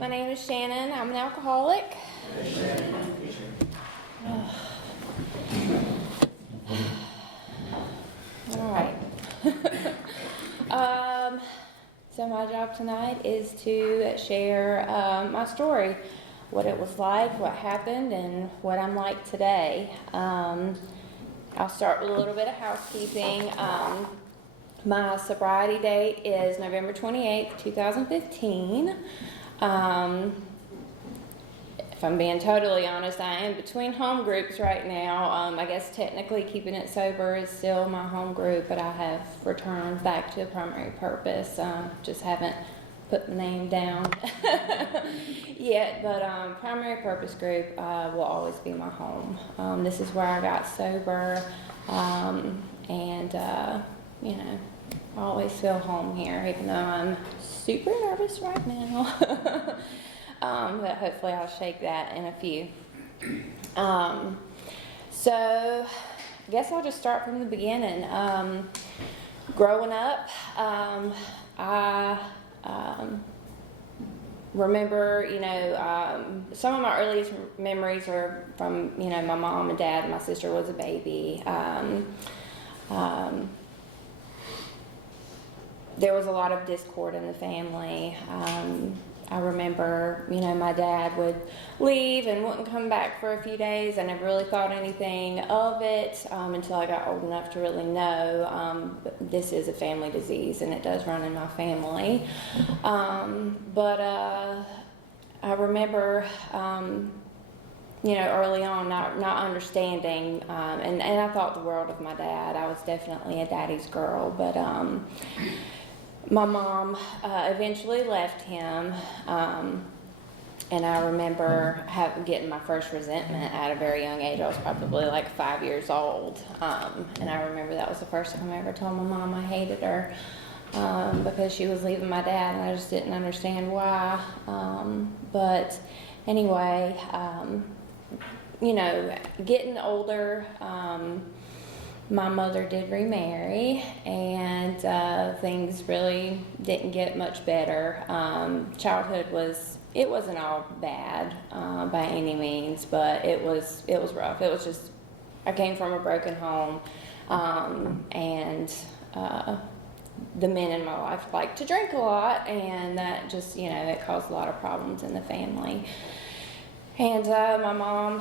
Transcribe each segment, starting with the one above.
My name is Shannon. I'm an alcoholic. All right. So my job tonight is to share my story, what it was like, what happened, and what I'm like today. I'll start with a little bit of housekeeping. My sobriety date is November 28th, 2015. If I'm being totally honest, I am between home groups right now. I guess technically keeping it sober is still my home group, but I have returned back to a primary purpose. Just haven't put my name down yet, but primary purpose group will always be my home. This is where I got sober, and you know, I always feel home here, even though I'm super nervous right now. But hopefully I'll shake that in a few. So I guess I'll just start from the beginning. Growing up, I remember, some of my earliest memories are from, my mom and dad. My sister was a baby. There was a lot of discord in the family. I remember, my dad would leave and wouldn't come back for a few days. I never really thought anything of it until I got old enough to really know this is a family disease and it does run in my family. But I remember, early on not understanding, and I thought the world of my dad. I was definitely a daddy's girl, but my mom eventually left him, and I remember getting my first resentment at a very young age. I was probably like 5 years old, and I remember that was the first time I ever told my mom I hated her because she was leaving my dad, and I just didn't understand why. But anyway, getting older, my mother did remarry, and things really didn't get much better. Childhood wasn't all bad by any means, but it was rough. It was just, I came from a broken home, and the men in my life liked to drink a lot, and that just, it caused a lot of problems in the family. And my mom,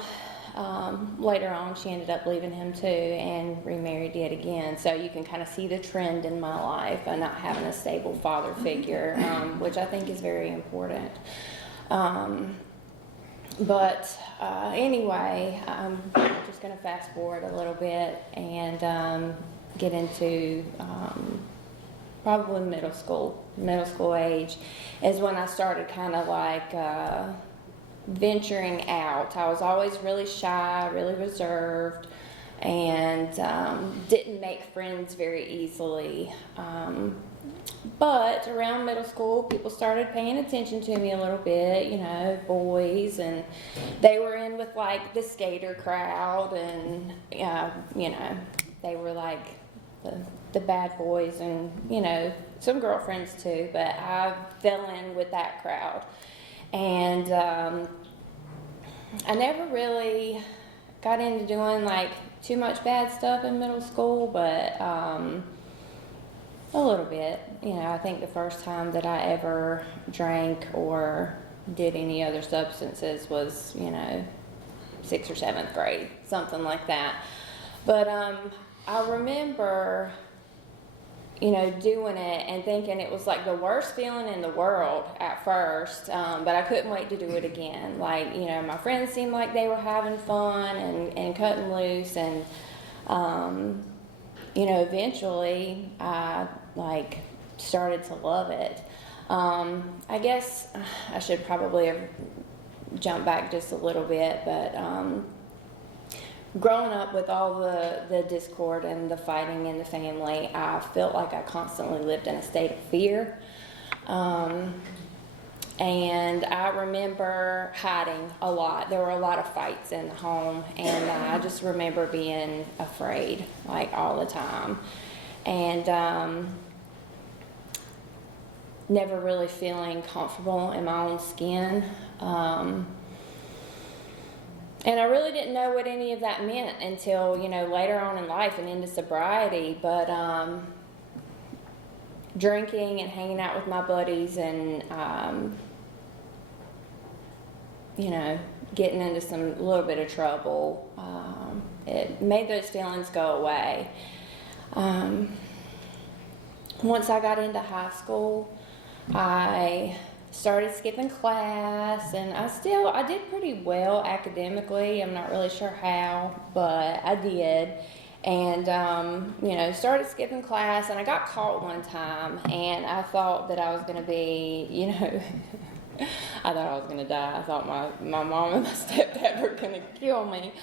later on, she ended up leaving him too and remarried yet again. So you can kind of see the trend in my life of not having a stable father figure, which I think is very important. But anyway, I'm just going to fast forward a little bit and get into probably middle school age is when I started kind of like venturing out. I was always really shy, really reserved, and didn't make friends very easily. But around middle school, people started paying attention to me a little bit, boys, and they were in with like the skater crowd, and they were like the bad boys, and some girlfriends too, but I fell in with that crowd. And I never really got into doing like too much bad stuff in middle school, but a little bit. I think the first time that I ever drank or did any other substances was, 6th or 7th grade, something like that. But I remember doing it and thinking it was like the worst feeling in the world at first, but I couldn't wait to do it again. Like, my friends seemed like they were having fun and cutting loose, and, eventually I started to love it. I guess I should probably have jumped back just a little bit, but growing up with all the discord and the fighting in the family, I felt like I constantly lived in a state of fear. And I remember hiding a lot. There were a lot of fights in the home, and I just remember being afraid, like all the time. And never really feeling comfortable in my own skin. And I really didn't know what any of that meant until, later on in life and into sobriety. But drinking and hanging out with my buddies and, getting into some little bit of trouble, it made those feelings go away. Once I got into high school, I started skipping class, and I did pretty well academically. I'm not really sure how, but I did. And, started skipping class, and I got caught one time, and I thought that I was going to be, I thought I was going to die. I thought my mom and my stepdad were going to kill me.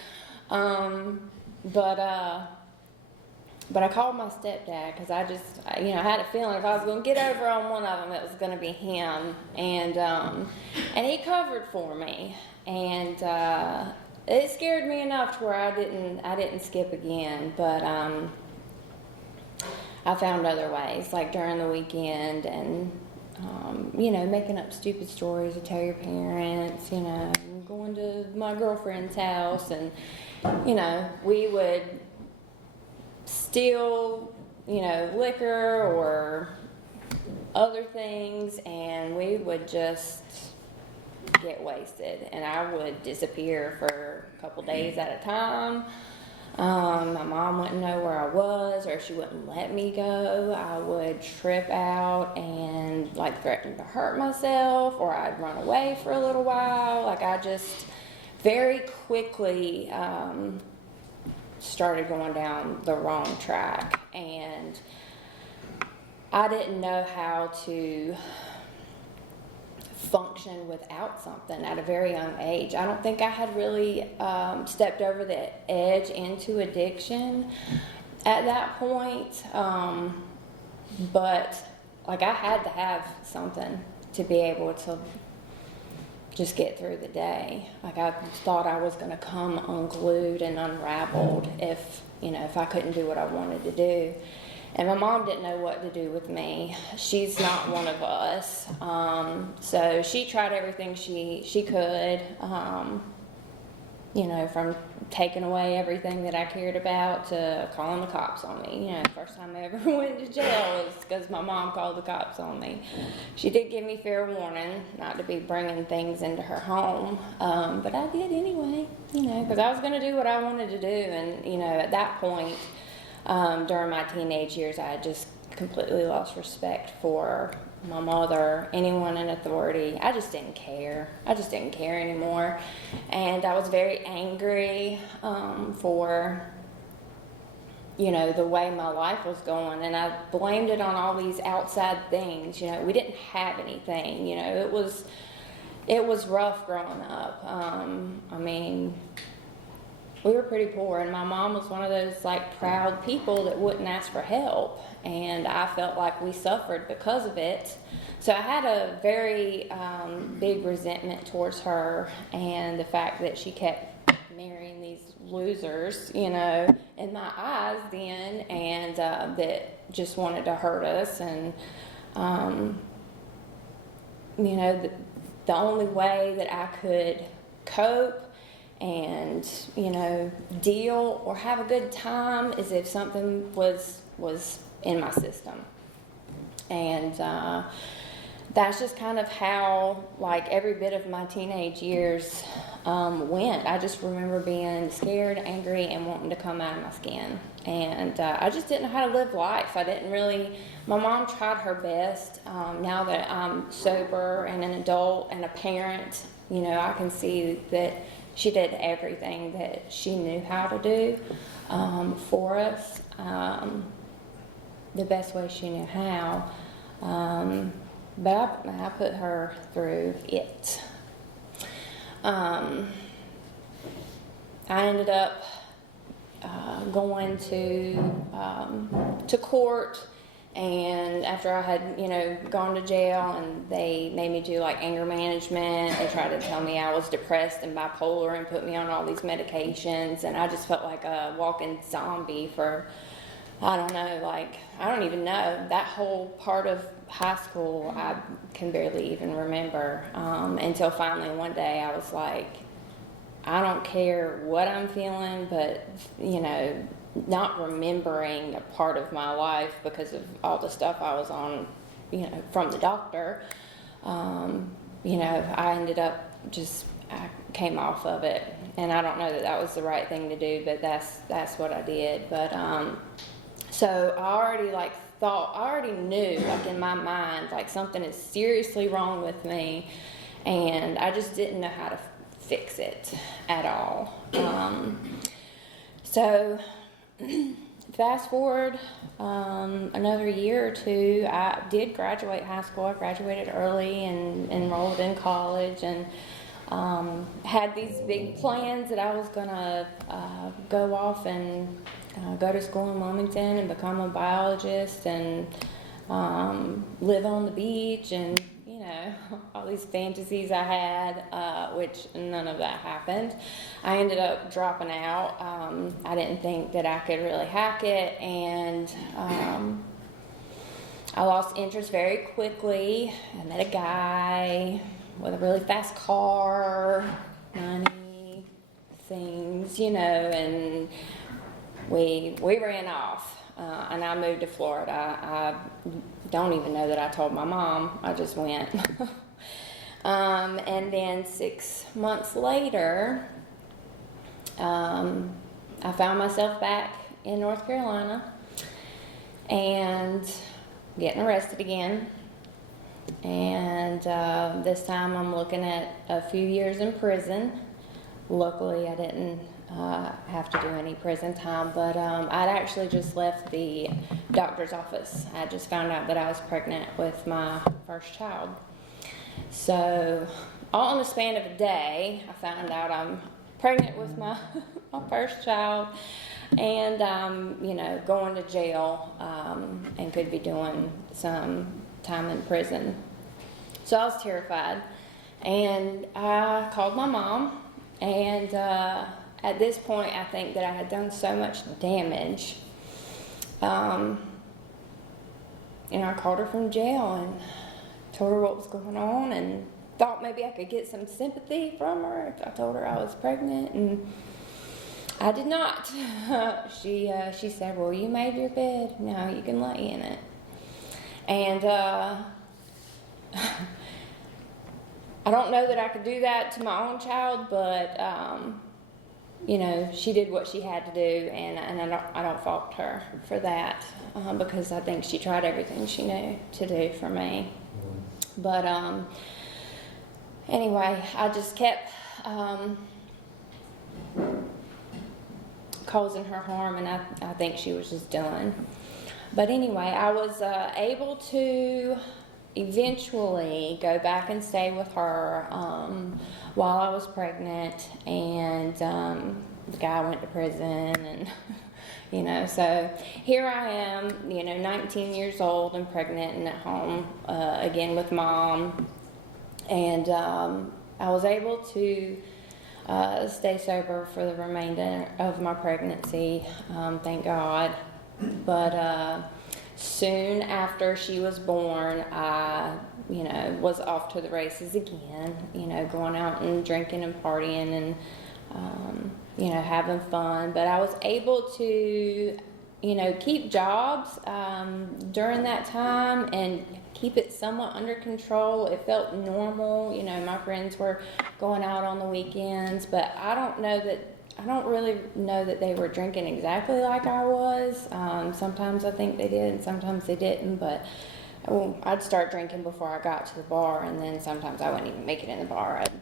But I called my stepdad because I had a feeling if I was going to get over on one of them, it was going to be him. And he covered for me. And it scared me enough to where I didn't skip again. But I found other ways, like during the weekend, and making up stupid stories to tell your parents. Going to my girlfriend's house, and we would steal, liquor or other things, and we would just get wasted, and I would disappear for a couple days at a time. My mom wouldn't know where I was, or she wouldn't let me go. I would trip out and threaten to hurt myself, or I'd run away for a little while. I just very quickly started going down the wrong track, and I didn't know how to function without something at a very young age. I don't think I had really stepped over the edge into addiction at that point, but I had to have something to be able to just get through the day. I thought I was going to come unglued and unraveled if I couldn't do what I wanted to do. And my mom didn't know what to do with me. She's not one of us. So she tried everything she could, from taking away everything that I cared about to calling the cops on me. The first time I ever went to jail was because my mom called the cops on me. She did give me fair warning not to be bringing things into her home, but I did anyway, because I was going to do what I wanted to do. And, at that point, during my teenage years, I had just completely lost respect for my mother, anyone in authority. I just didn't care. I just didn't care anymore. And I was very angry for, the way my life was going. And I blamed it on all these outside things. We didn't have anything. It was rough growing up. We were pretty poor, and my mom was one of those proud people that wouldn't ask for help, and I felt like we suffered because of it. So I had a very big resentment towards her, and the fact that she kept marrying these losers, in my eyes then, and that just wanted to hurt us. And the only way that I could cope and deal or have a good time is if something was in my system. And that's just kind of how every bit of my teenage years went. I just remember being scared, angry, and wanting to come out of my skin. And I just didn't know how to live life. I didn't really. My mom tried her best. Now that I'm sober and an adult and a parent, I can see that she did everything that she knew how to do for us, the best way she knew how. But I put her through it. I ended up going to court. And after I had, gone to jail, and they made me do anger management, they tried to tell me I was depressed and bipolar and put me on all these medications, and I just felt like a walking zombie for I don't know, like, I don't even know. That whole part of high school, I can barely even remember. Until finally one day I was like, I don't care what I'm feeling, but, not remembering a part of my life because of all the stuff I was on, from the doctor. I ended up I came off of it. And I don't know that that was the right thing to do, but that's what I did. But, so I already I already knew, like in my mind, like something is seriously wrong with me, and I just didn't know how to fix it at all. So fast forward another year or two, I did graduate high school. I graduated early and enrolled in college, and had these big plans that I was gonna go off and go to school in Wilmington and become a biologist and live on the beach and all these fantasies I had, which none of that happened. I ended up dropping out. I didn't think that I could really hack it, and I lost interest very quickly. I met a guy with a really fast car, money, things, and we ran off. And I moved to Florida. I don't even know that I told my mom. I just went. And then 6 months later, I found myself back in North Carolina and getting arrested again. And this time I'm looking at a few years in prison. Luckily, I didn't have to do any prison time, but I'd actually just left the doctor's office. I just found out that I was pregnant with my first child. So, all in the span of a day, I found out I'm pregnant with my first child, and going to jail, and could be doing some time in prison. So I was terrified, and I called my mom, and at this point, I think that I had done so much damage. I called her from jail and told her what was going on, and thought maybe I could get some sympathy from her if I told her I was pregnant, and I did not. She said, "Well, you made your bed. Now you can lay in it." And I don't know that I could do that to my own child, but she did what she had to do, and I don't fault her for that, because I think she tried everything she knew to do for me. But anyway, I just kept causing her harm, and I think she was just done. But anyway, I was able to eventually go back and stay with her while I was pregnant, and the guy went to prison, and so here I am, 19 years old and pregnant and at home again with mom, and I was able to stay sober for the remainder of my pregnancy, thank God. But soon after she was born, I, was off to the races again, going out and drinking and partying and, having fun. But I was able to, keep jobs during that time and keep it somewhat under control. It felt normal. My friends were going out on the weekends, but I don't really know that they were drinking exactly like I was. Sometimes I think they did, and sometimes they didn't, but I'd start drinking before I got to the bar, and then sometimes I wouldn't even make it in the bar. I'd,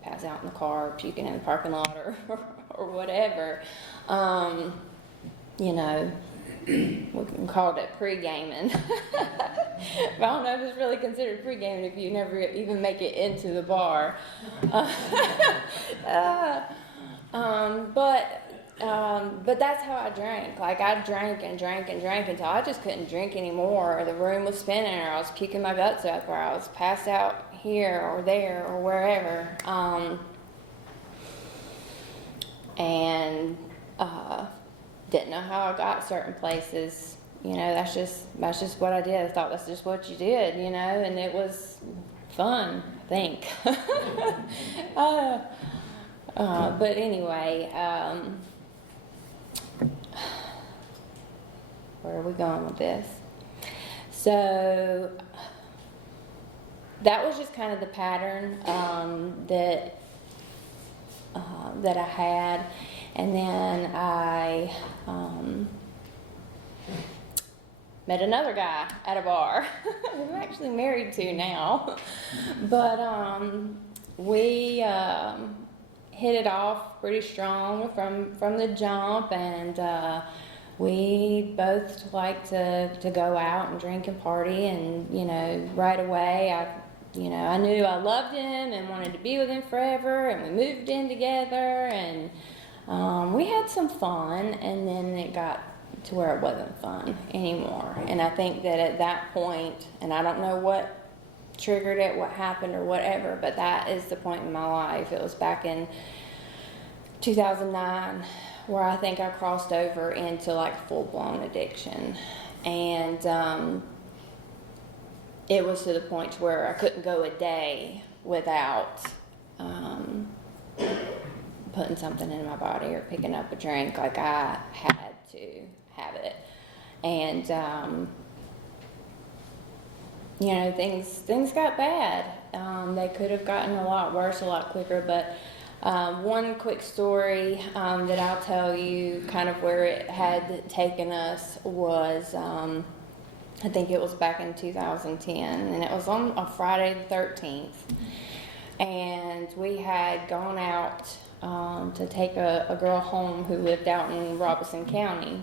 pass out in the car, puking in the parking lot, or whatever. We called it pre-gaming. I don't know if it's really considered pre-gaming if you never even make it into the bar. But that's how I drank. Like, I drank and drank and drank until I just couldn't drink anymore. The room was spinning, or I was puking my guts up, or I was passed out here or there or wherever. didn't know how I got certain places. You know, that's just what I did. I thought that's just what you did, you know, and it was fun, I think. But anyway, where are we going with this? So that was just kind of the pattern that I had, and then I met another guy at a bar who I'm actually married to now, but we hit it off pretty strong from the jump, and we both like to go out and drink and party, and you know, right away I knew I loved him and wanted to be with him forever, and we moved in together, and we had some fun, and then it got to where it wasn't fun anymore. And I think that at that point, and I don't know what triggered it, what happened or whatever, but that is the point in my life. It was back in 2009 where I think I crossed over into like full-blown addiction, and it was to the point where I couldn't go a day without putting something in my body or picking up a drink. Like, I had to have it. And you know, things got bad. They could have gotten a lot worse a lot quicker, but one quick story that I'll tell you, kind of where it had taken us, was I think it was back in 2010, and it was on a Friday the 13th, and we had gone out to take a girl home who lived out in Robeson County,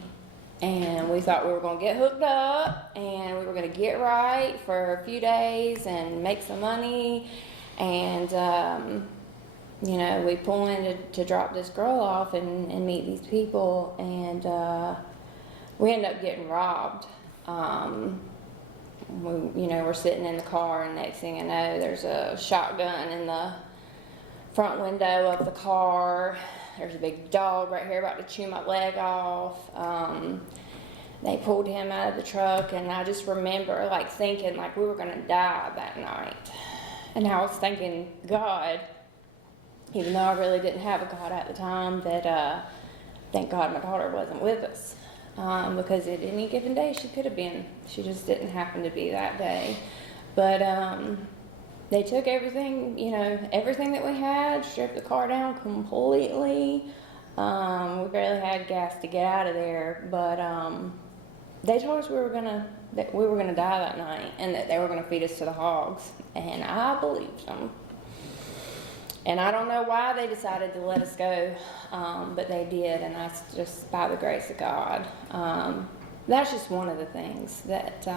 and we thought we were going to get hooked up, and we were going to get right for a few days and make some money, and you know, we pull in to drop this girl off and meet these people, and we end up getting robbed. We're sitting in the car, and next thing I know, there's a shotgun in the front window of the car. There's a big dog right here about to chew my leg off. They pulled him out of the truck, and I just remember like thinking like we were gonna die that night. And I was thanking God, even though I really didn't have a God at the time, that thank God my daughter wasn't with us. Because at any given day she could have been. She just didn't happen to be that day. But they took everything, everything that we had, stripped the car down completely. We barely had gas to get out of there, but they told us that we were gonna die that night, and that they were gonna feed us to the hogs, and I believed them. And I don't know why they decided to let us go, but they did, and that's just by the grace of God. That's just one of the things that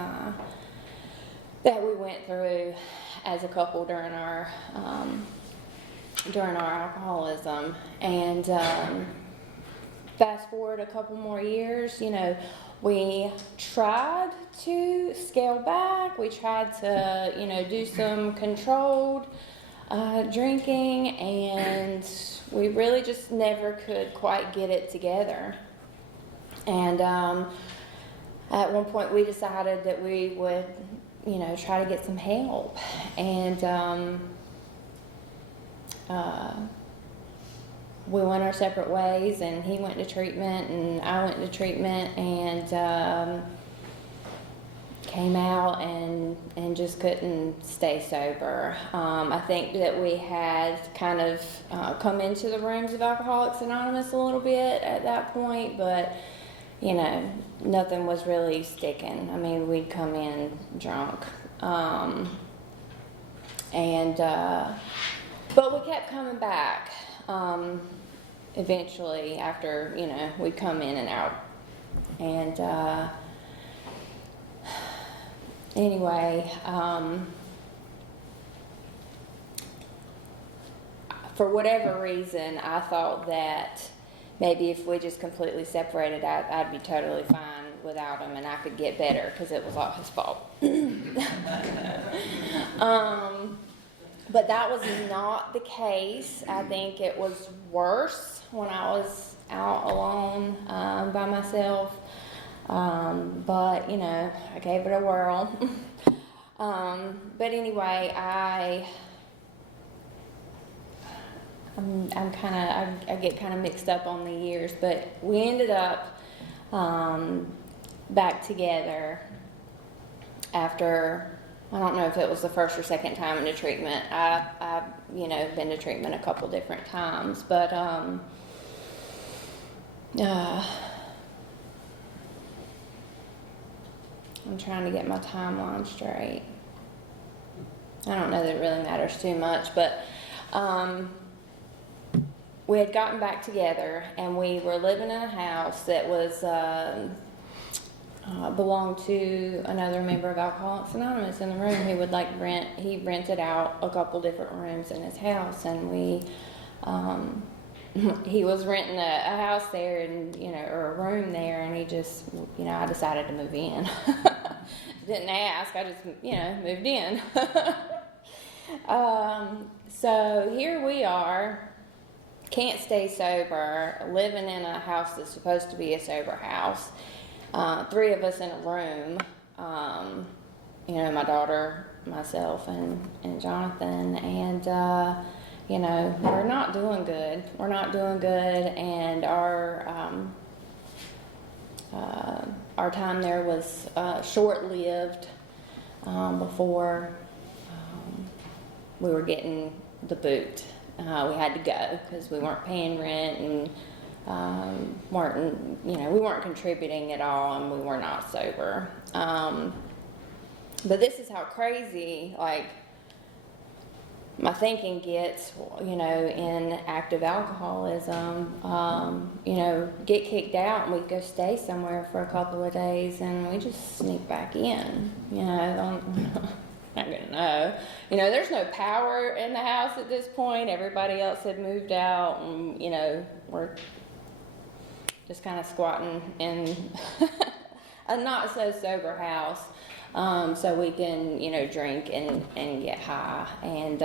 we went through as a couple during our alcoholism. And fast forward a couple more years, we tried to scale back. We tried to, do some controlled drinking, and we really just never could quite get it together. And at one point we decided that we would, try to get some help. And we went our separate ways, and he went to treatment and I went to treatment, and came out and just couldn't stay sober. I think that we had kind of come into the rooms of Alcoholics Anonymous a little bit at that point, but nothing was really sticking. I mean, we'd come in drunk, but we kept coming back eventually after we'd come in and out. And anyway, for whatever reason, I thought that maybe if we just completely separated, I'd be totally fine without him, and I could get better because it was all his fault. But that was not the case. I think it was worse when I was out alone by myself. But, you know, I gave it a whirl. But anyway, I get kind of mixed up on the years, but we ended up back together after, I don't know if it was the first or second time into treatment. I've you know, been to treatment a couple different times, but I'm trying to get my timeline straight. I don't know that it really matters too much, but we had gotten back together, and we were living in a house that was belonged to another member of Alcoholics Anonymous in the room. He would he rented out a couple different rooms in his house, and he was renting a house there, and, you know, or a room there, and he just, you know, I decided to move in. Didn't ask, I just, you know, moved in. So here we are, can't stay sober, living in a house that's supposed to be a sober house. 3 of us in a room, you know, my daughter, myself, and Jonathan, and, you know, we're not doing good. We're not doing good, and our time there was short-lived before we were getting the boot. We had to go because we weren't paying rent and we weren't contributing at all, and we were not sober. But this is how crazy, like, my thinking gets, you know, in active alcoholism. You know, get kicked out and we'd go stay somewhere for a couple of days, and we just sneak back in. You know, not gonna know. You know, there's no power in the house at this point. Everybody else had moved out, and, you know, we're just kind of squatting in a not so sober house, so we can, you know, drink and get high. And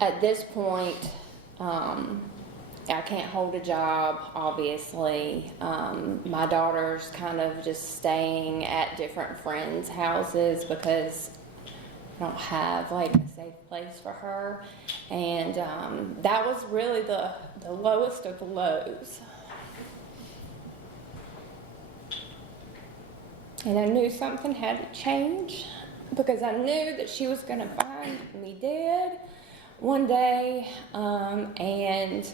at this point, I can't hold a job, obviously. My daughter's kind of just staying at different friends' houses because I don't have, like, a safe place for her. And that was really the lowest of the lows. And I knew something had to change because I knew that she was going to find me dead one day, and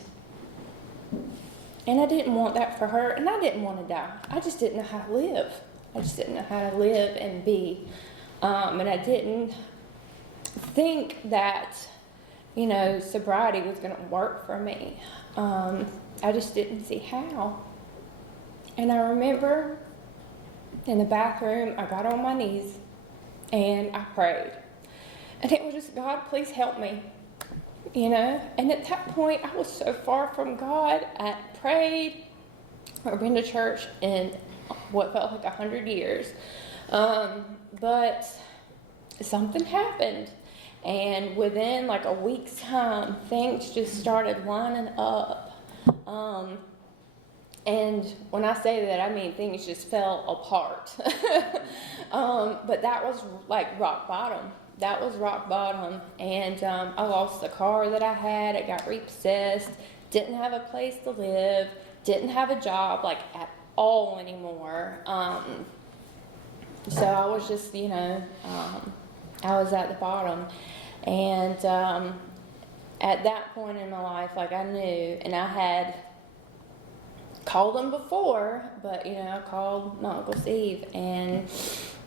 I didn't want that for her, and I didn't want to die. I just didn't know how to live. I just didn't know how to live and be. And I didn't think that, you know, sobriety was going to work for me. I just didn't see how. And I remember in the bathroom, I got on my knees and I prayed. And it was just, God, please help me. You know, and at that point, I was so far from God. I prayed. I've been to church in what felt like 100 years. But something happened. And within like a week's time, things just started lining up. And when I say that, I mean things just fell apart. But that was like rock bottom. That was rock bottom. And I lost the car that I had. It got repossessed. Didn't have a place to live. Didn't have a job, like, at all anymore. So I was just, you know, I was at the bottom. And at that point in my life, like, I knew, and I had called them before, but, you know, I called my Uncle Steve and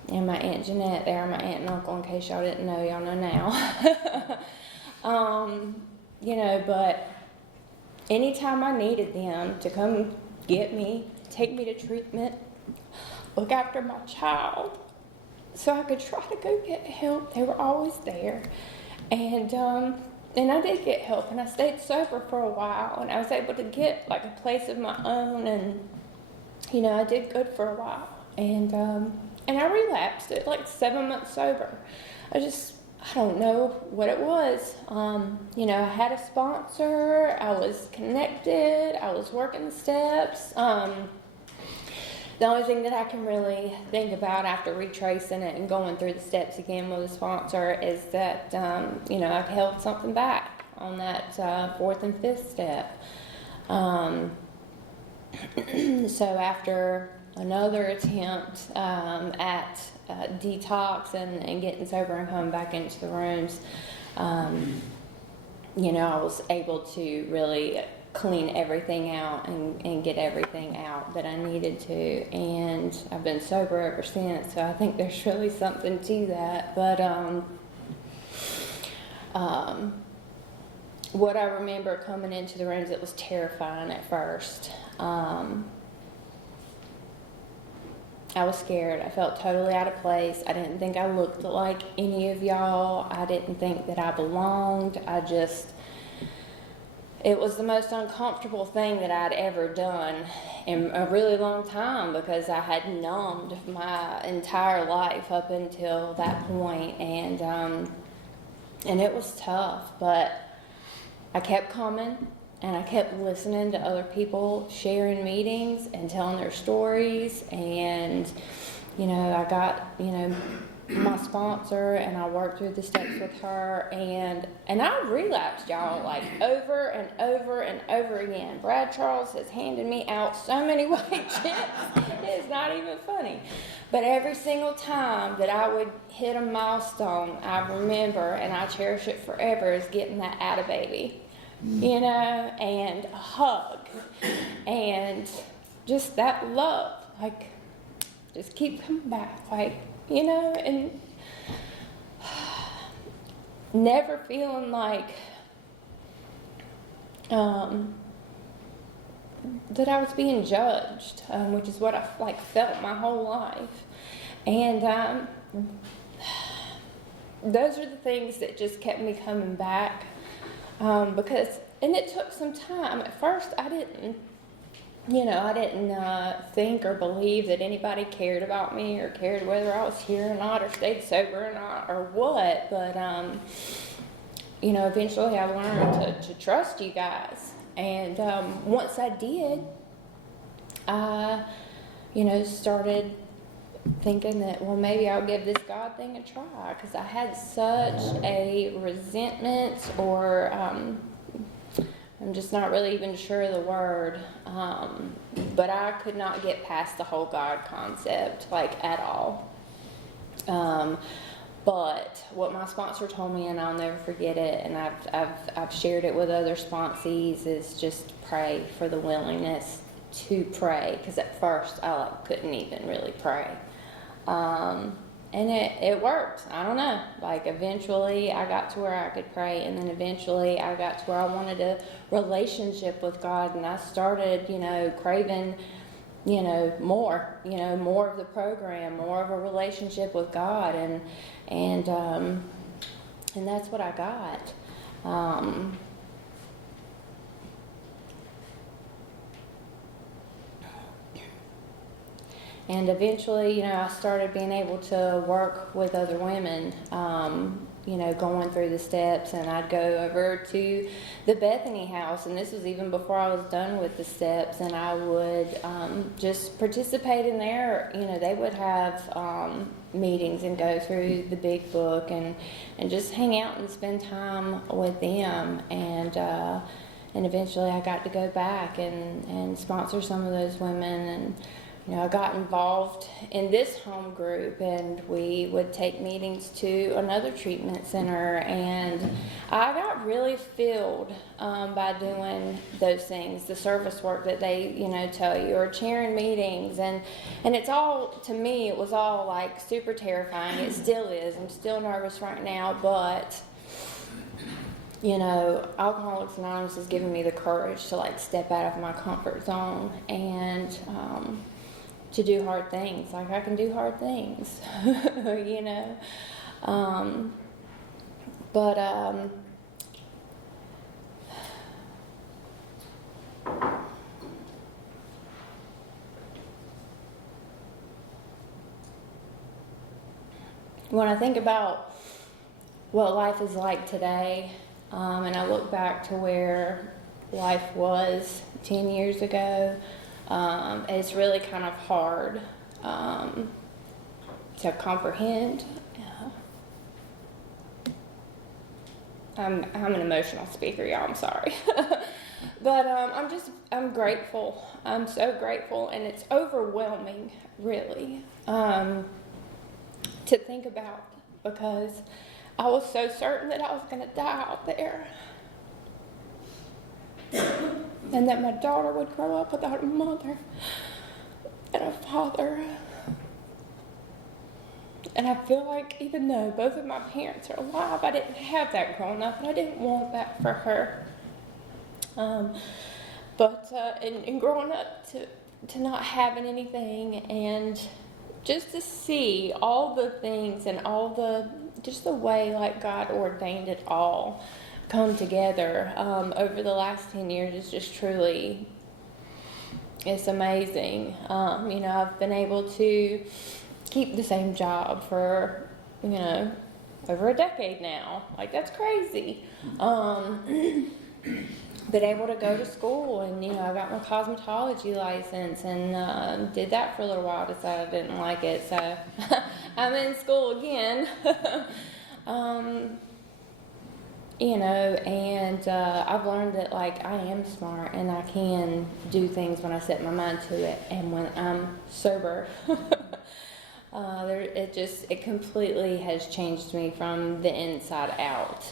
my Aunt Jeanette. They are my aunt and uncle, in case y'all didn't know. Y'all know now. You know, but anytime I needed them to come get me, take me to treatment, look after my child, so I could try to go get help, they were always there. And I did get help, and I stayed sober for a while, and I was able to get like a place of my own, and, you know, I did good for a while. And I relapsed at like 7 months sober. I I don't know what it was. You know, I had a sponsor, I was connected, I was working the steps. The only thing that I can really think about after retracing it and going through the steps again with a sponsor is that, you know, I held something back on that fourth and fifth step. So after another attempt at detox and getting sober and coming back into the rooms, you know, I was able to really clean everything out and get everything out that I needed to, and I've been sober ever since, so I think there's really something to that. But what I remember coming into the rooms, it was terrifying at first. I was scared. I felt totally out of place. I didn't think I looked like any of y'all. I didn't think that I belonged. It was the most uncomfortable thing that I'd ever done in a really long time, because I had numbed my entire life up until that point, and it was tough, but I kept coming, and I kept listening to other people sharing meetings and telling their stories, and, you know, I got, you know, my sponsor, and I worked through the steps with her, and I relapsed, y'all, like over and over and over again. Brad Charles has handed me out so many white chips, it's not even funny. But every single time that I would hit a milestone, I remember, and I cherish it forever, is getting that atta baby, you know, and a hug, and just that love, like, just keep coming back, like, you know, and never feeling like that I was being judged, which is what I like felt my whole life. And those are the things that just kept me coming back, because, and it took some time. At first I didn't think or believe that anybody cared about me or cared whether I was here or not, or stayed sober or not, or what. But, you know, eventually I learned to trust you guys. And once I did, I, you know, started thinking that, well, maybe I'll give this God thing a try, because I had such a resentment, or I'm just not really even sure of the word, but I could not get past the whole God concept, like, at all. But what my sponsor told me, and I'll never forget it, and I've shared it with other sponsees, is just pray for the willingness to pray, because at first I couldn't even really pray. And it worked. I don't know. Like, eventually I got to where I could pray, and then eventually I got to where I wanted a relationship with God, and I started, you know, craving, you know, more of the program, more of a relationship with God, and that's what I got. And eventually, you know, I started being able to work with other women, you know, going through the steps, and I'd go over to the Bethany house, and this was even before I was done with the steps, and I would just participate in there. You know, they would have meetings and go through the big book, and just hang out and spend time with them, and eventually I got to go back and sponsor some of those women, and, you know, I got involved in this home group, and we would take meetings to another treatment center, and I got really filled by doing those things, the service work that they, you know, tell you, or chairing meetings, and it's all, to me, it was all like super terrifying. It still is. I'm still nervous right now, but, you know, Alcoholics Anonymous has given me the courage to, like, step out of my comfort zone, and to do hard things. Like, I can do hard things, you know. When I think about what life is like today, and I look back to where life was 10 years ago, it's really kind of hard to comprehend. I'm an emotional speaker, y'all, I'm sorry. But I'm grateful. I'm so grateful, and it's overwhelming, really, to think about, because I was so certain that I was going to die out there. And that my daughter would grow up without a mother and a father. And I feel like even though both of my parents are alive, I didn't have that growing up, and I didn't want that for her. And growing up to not having anything, and just to see all the things and just the way like God ordained it all come together over the last 10 years is just truly, it's amazing. I've been able to keep the same job for, over a decade now. Like, that's crazy. Been able to go to school, and I got my cosmetology license, and did that for a little while, decided I didn't like it, so I'm in school again. And I've learned that, like, I am smart, and I can do things when I set my mind to it, and when I'm sober. It completely has changed me from the inside out.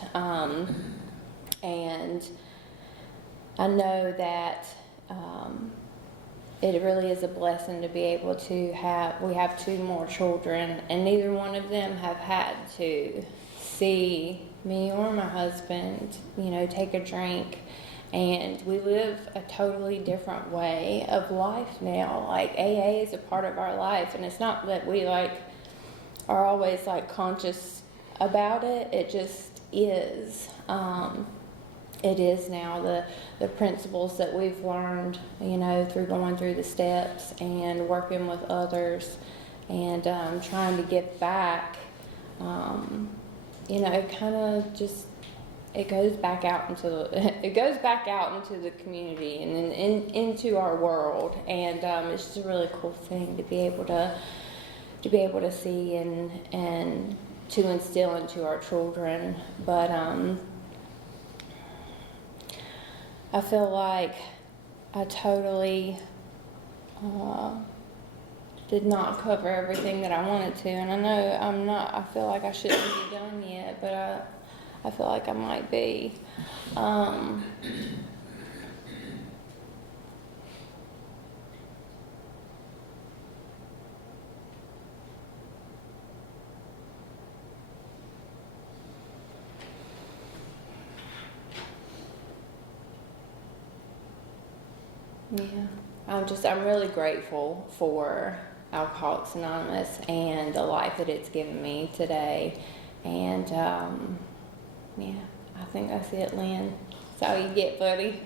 And I know that it really is a blessing to be able to we have 2 more children, and neither one of them have had to see me or my husband, take a drink. And we live a totally different way of life now. Like, AA is a part of our life, and it's not that we are always conscious about it. It just is. It is now the principles that we've learned, through going through the steps and working with others, and trying to give back. It goes back out into the community and then into our world, and it's just a really cool thing to be able to see and to instill into our children. But I feel like I totally did not cover everything that I wanted to, and I know I feel like I shouldn't be done yet, but I feel like I might be. Yeah, I'm really grateful for Alcoholics Anonymous and the life that it's given me today. And yeah, I think that's it, Lynn. That's all you get, buddy.